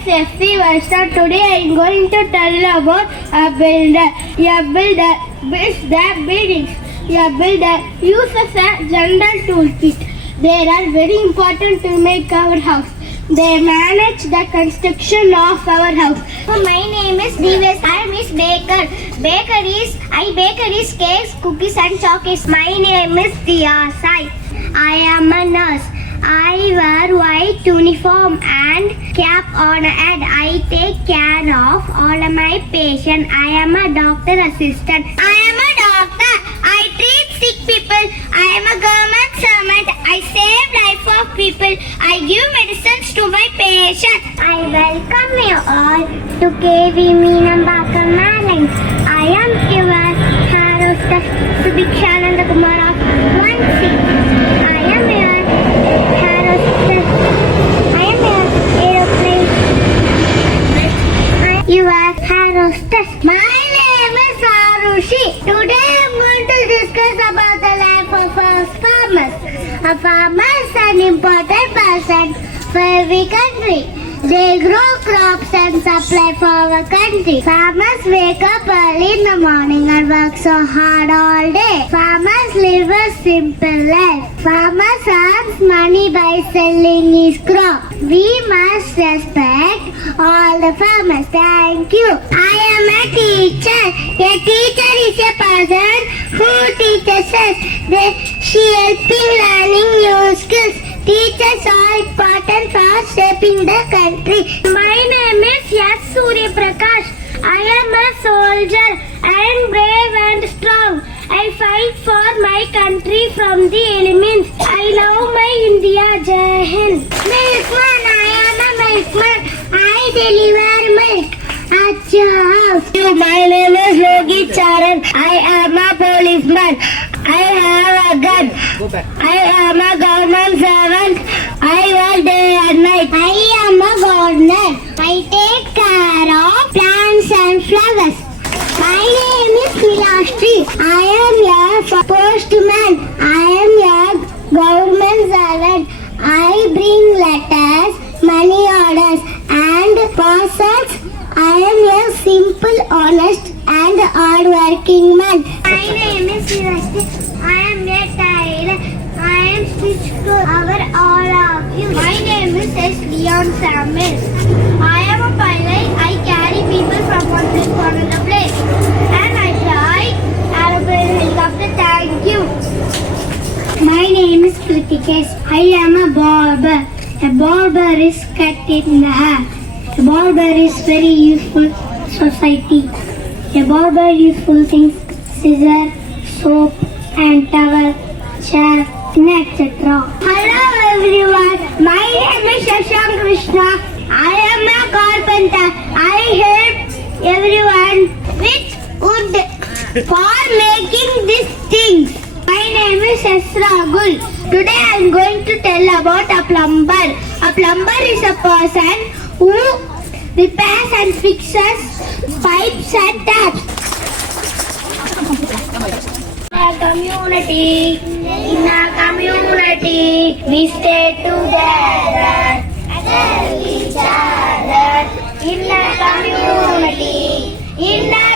is SWETHA. Today I am going to tell about a builder. A builder builds the buildings. A builder uses a general toolkit. They are very important to make our house. They manage the construction of our house. My name is Divas. I am Miss Baker. Bakeries, cakes, cookies and chocolates. My name is Diyasai. I am a nurse. I wear white uniform and cap on head. I take care of all my patients. I am a doctor assistant. I am a doctor. I treat sick people. I am a government servant. I save life of people. I give medicines to my patients. I welcome you all to KV Minambakkam Marlins. I am your hostess Subikshananda Kumar of 1C. I am your hostess. I am your aeroplane. Your hostess. My name is Arushi. Today I am going to discuss about the life of our farmers. A farmer is an important person for every country. They grow crops and supply for our country. Farmers wake up early in the morning and work so hard all day. Farmers live a simple life. Farmers earn money by selling his crop. We must respect all the farmers. Thank you. I am a teacher. A teacher is a person who teaches us. She helps in learning new skills. Teachers are important for shaping the country. My name is S. Surya Prakash. I am a soldier. I am brave and strong. I fight for my country from the elements. I love my India. JAIN. Milkman. I am a milkman. I deliver milk at your house. My name is Yogi Charan. I am a policeman. I have a gun. I am a government servant. I work day and night. I am a gardener. I take care of plants and flowers. My name is Milashri. I am your postman. I am your government servant. I bring letters, money orders and parcels. I am a simple, honest and hard-working man. My name is Milashri. I am a tailor. I am stitch to all of you. My name is S. Leon Samuel. I am a pilot. I carry people from one place to another place. And I fly airplane helicopter. Thank you. My name is Kritikesh. I am a barber. A barber is cut in the hair. A barber is very useful society. A barber useful things, scissor, soap and towel, chair, etc. Hello everyone. My name is Shashank Krishna. I am a carpenter. I help everyone with wood for making these things. My name is S. Rahul. Today I am going to tell about a plumber. A plumber is a person who repairs and fixes pipes and taps. In our community, we stay together and help each other. In our community, in our